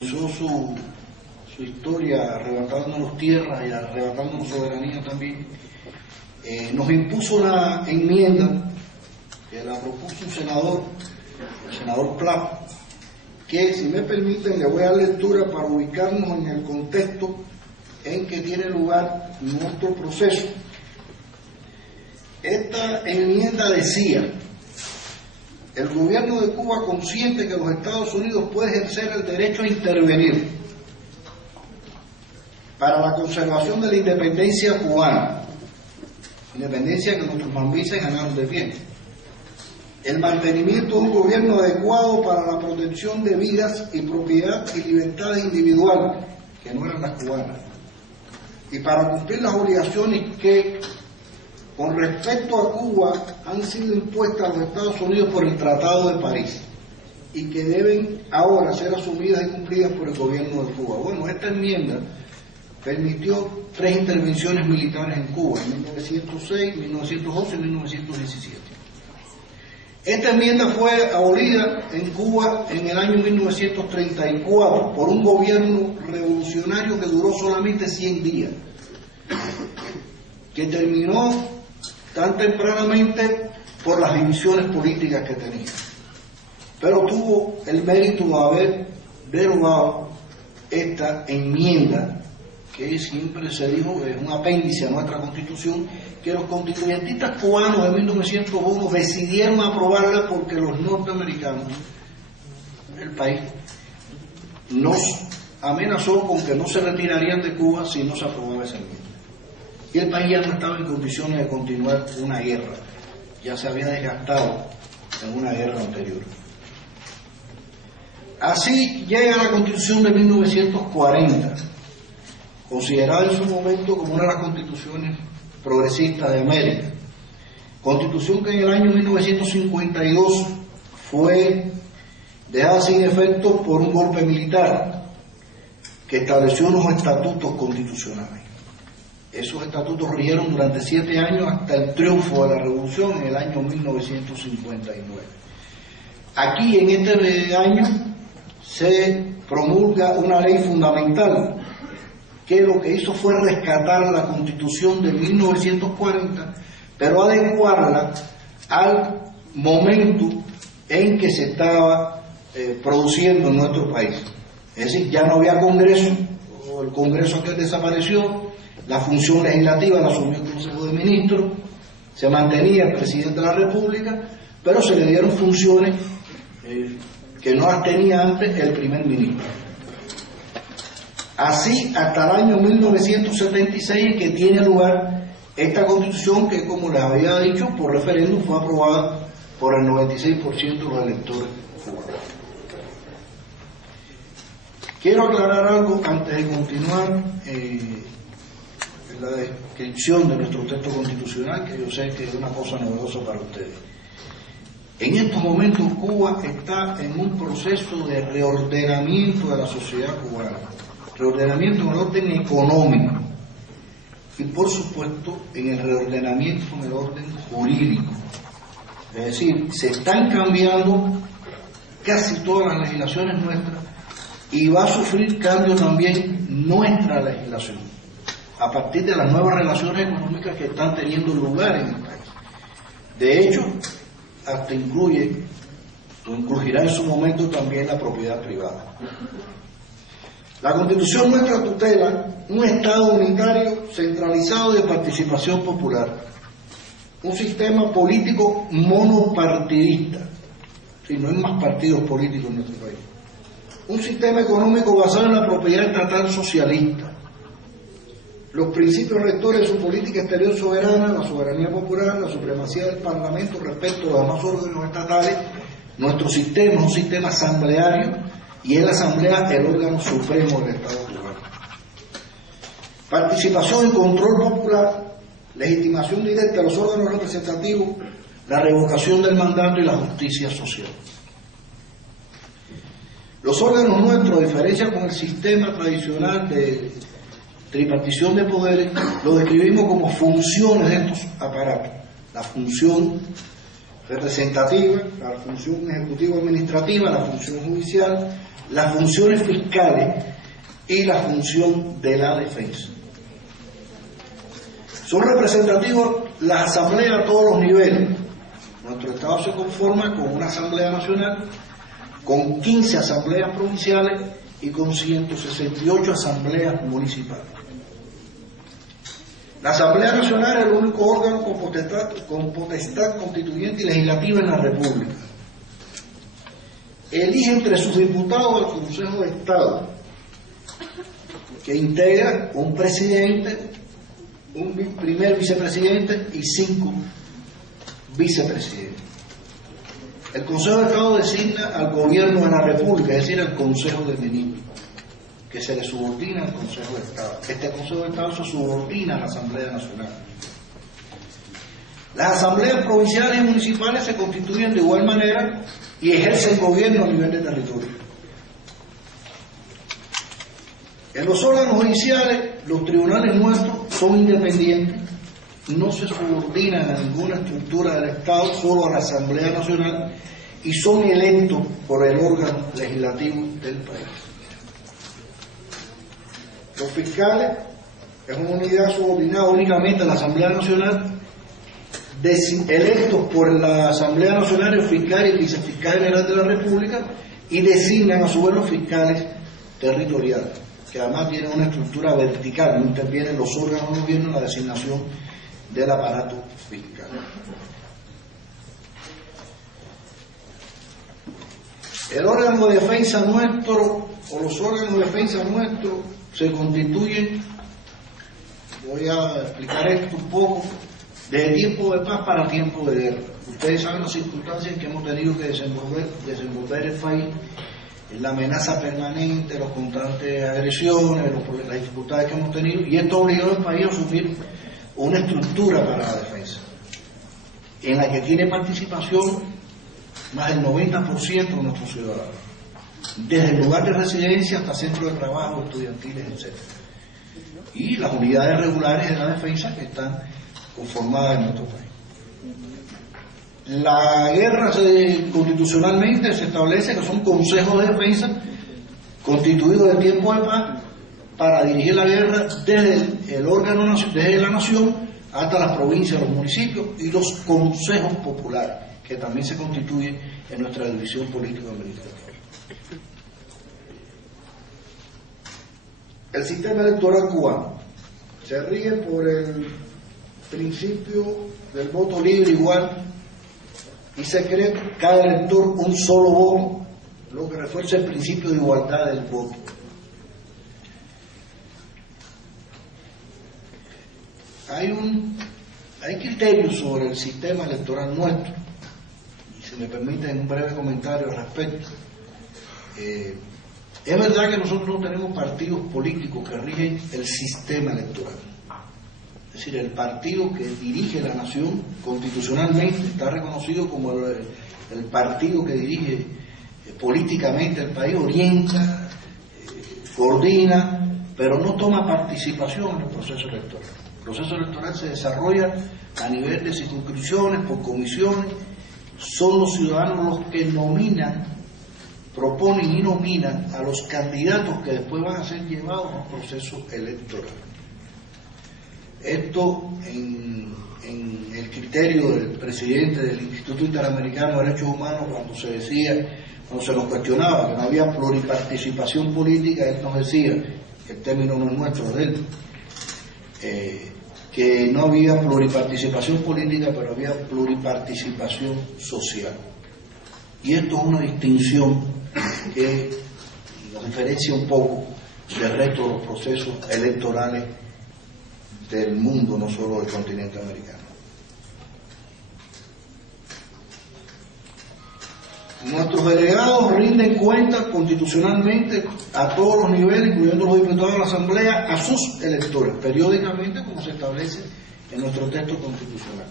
Comenzó su historia arrebatándonos tierra y arrebatándonos soberanía también, nos impuso una enmienda que la propuso un senador, el senador Pla, que, si me permiten, le voy a dar lectura para ubicarnos en el contexto en que tiene lugar nuestro proceso. Esta enmienda decía: el gobierno de Cuba, consciente que los Estados Unidos puede ejercer el derecho a intervenir para la conservación de la independencia cubana, independencia que nuestros mambises ganaron de pie, el mantenimiento de un gobierno adecuado para la protección de vidas y propiedad y libertades individuales, que no eran las cubanas, y para cumplir las obligaciones que, con respecto a Cuba, han sido impuestas a los Estados Unidos por el Tratado de París y que deben ahora ser asumidas y cumplidas por el gobierno de Cuba. Bueno, esta enmienda permitió 3 intervenciones militares en Cuba, en 1906, 1912 y 1917. Esta enmienda fue abolida en Cuba en el año 1934 por un gobierno revolucionario que duró solamente 100 días, que terminó tan tempranamente por las divisiones políticas que tenía, pero tuvo el mérito de haber derogado esta enmienda, que siempre se dijo es un apéndice a nuestra Constitución, que los constituyentistas cubanos de 1901 decidieron aprobarla porque los norteamericanos, el país, nos amenazó con que no se retirarían de Cuba si no se aprobaba esa enmienda. Y el país ya no estaba en condiciones de continuar una guerra, ya se había desgastado en una guerra anterior. Así llega la Constitución de 1940, considerada en su momento como una de las constituciones progresistas de América. Constitución que en el año 1952 fue dejada sin efecto por un golpe militar que estableció unos estatutos constitucionales. Esos estatutos rigieron durante 7 años hasta el triunfo de la revolución en el año 1959. Aquí, en este año, se promulga una ley fundamental que lo que hizo fue rescatar la Constitución de 1940, pero adecuarla al momento en que se estaba produciendo en nuestro país. Es decir, ya no había Congreso, o el Congreso que desapareció. La función legislativa la asumió el Consejo de Ministros, se mantenía el presidente de la República, pero se le dieron funciones que no las tenía antes el primer ministro. Así hasta el año 1976, que tiene lugar esta Constitución que, como les había dicho, por referéndum fue aprobada por el 96% de los electores cubanos. Quiero aclarar algo antes de continuar la descripción de nuestro texto constitucional, que yo sé que es una cosa novedosa para ustedes. En estos momentos Cuba está en un proceso de reordenamiento de la sociedad cubana, reordenamiento en el orden económico y, por supuesto, en el reordenamiento en el orden jurídico. Es decir, se están cambiando casi todas las legislaciones nuestras y va a sufrir cambio también nuestra legislación a partir de las nuevas relaciones económicas que están teniendo lugar en el país. De hecho, hasta incluirá en su momento también la propiedad privada. La Constitución nuestra tutela un Estado unitario centralizado de participación popular, un sistema político monopartidista, si no hay más partidos políticos en nuestro país, un sistema económico basado en la propiedad estatal socialista, los principios rectores de su política exterior soberana, la soberanía popular, la supremacía del Parlamento respecto a los demás órganos estatales. Nuestro sistema es un sistema asambleario y es la Asamblea el órgano supremo del Estado cubano. Participación y control popular, legitimación directa de los órganos representativos, la revocación del mandato y la justicia social. Los órganos nuestros, a diferencia con el sistema tradicional de tripartición de poderes, lo describimos como funciones de estos aparatos: la función representativa, la función ejecutivo-administrativa, la función judicial, las funciones fiscales y la función de la defensa. Son representativas las asambleas a todos los niveles. Nuestro Estado se conforma con una Asamblea Nacional, con 15 asambleas provinciales y con 168 asambleas municipales. La Asamblea Nacional es el único órgano con potestad constituyente y legislativa en la República. Elige entre sus diputados al Consejo de Estado, que integra un presidente, un primer vicepresidente y 5 vicepresidentes. El Consejo de Estado designa al gobierno de la República, es decir, al Consejo de Ministros, que se le subordina al Consejo de Estado. Este Consejo de Estado se subordina a la Asamblea Nacional. Las asambleas provinciales y municipales se constituyen de igual manera y ejercen gobierno a nivel de territorio. En los órganos judiciales, los tribunales nuestros son independientes, no se subordinan a ninguna estructura del Estado, solo a la Asamblea Nacional, y son electos por el órgano legislativo del país. Los fiscales es una unidad subordinada únicamente a la Asamblea Nacional, electos por la Asamblea Nacional el fiscal y el vicefiscal general de la República, y designan a su vez los fiscales territoriales, que además tienen una estructura vertical, no intervienen los órganos de gobierno en la designación del aparato fiscal. El órgano de defensa nuestro, o los órganos de defensa nuestros, se constituyen, voy a explicar esto un poco, de tiempo de paz para tiempo de guerra. Ustedes saben las circunstancias en que hemos tenido que desenvolver el país, la amenaza permanente, los constantes agresiones, las dificultades que hemos tenido, y esto obligó al país a asumir una estructura para la defensa, en la que tiene participación más del 90% de nuestros ciudadanos, desde el lugar de residencia hasta centros de trabajo, estudiantiles, etc. Y las unidades regulares de la defensa que están conformadas en nuestro país. La guerra constitucionalmente se establece que son consejos de defensa constituidos de tiempo de paz para dirigir la guerra desde el órgano, desde la nación hasta las provincias, los municipios, y los consejos populares, que también se constituyen en nuestra división político-administrativa. El sistema electoral cubano se rige por el principio del voto libre, igual y secreto, cada elector un solo voto, lo que refuerza el principio de igualdad del voto. Hay criterios sobre el sistema electoral nuestro, y si me permiten un breve comentario al respecto. Es verdad que nosotros no tenemos partidos políticos que rigen el sistema electoral. Es decir, el partido que dirige la nación constitucionalmente está reconocido como el partido que dirige políticamente el país, orienta, coordina, pero no toma participación en el proceso electoral. El proceso electoral se desarrolla a nivel de circunscripciones, por comisiones. Son los ciudadanos los que nominan, proponen y nominan a los candidatos que después van a ser llevados a un proceso electoral. Esto en el criterio del presidente del Instituto Interamericano de Derechos Humanos, cuando se nos cuestionaba que no había pluriparticipación política, él nos decía, el término no es nuestro, de él, que no había pluriparticipación política, pero había pluriparticipación social. Y esto es una distinción que nos diferencia un poco del resto de los procesos electorales del mundo, no solo del continente americano. Nuestros delegados rinden cuentas constitucionalmente a todos los niveles, incluyendo los diputados de la Asamblea, a sus electores, periódicamente, como se establece en nuestro texto constitucional.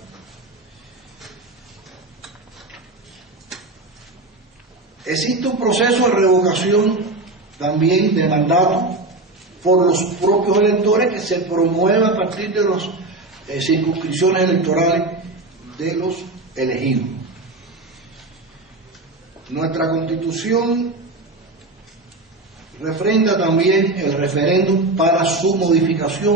Existe un proceso de revocación también de mandato por los propios electores que se promueve a partir de las circunscripciones electorales de los elegidos. Nuestra Constitución refrenda también el referéndum para su modificación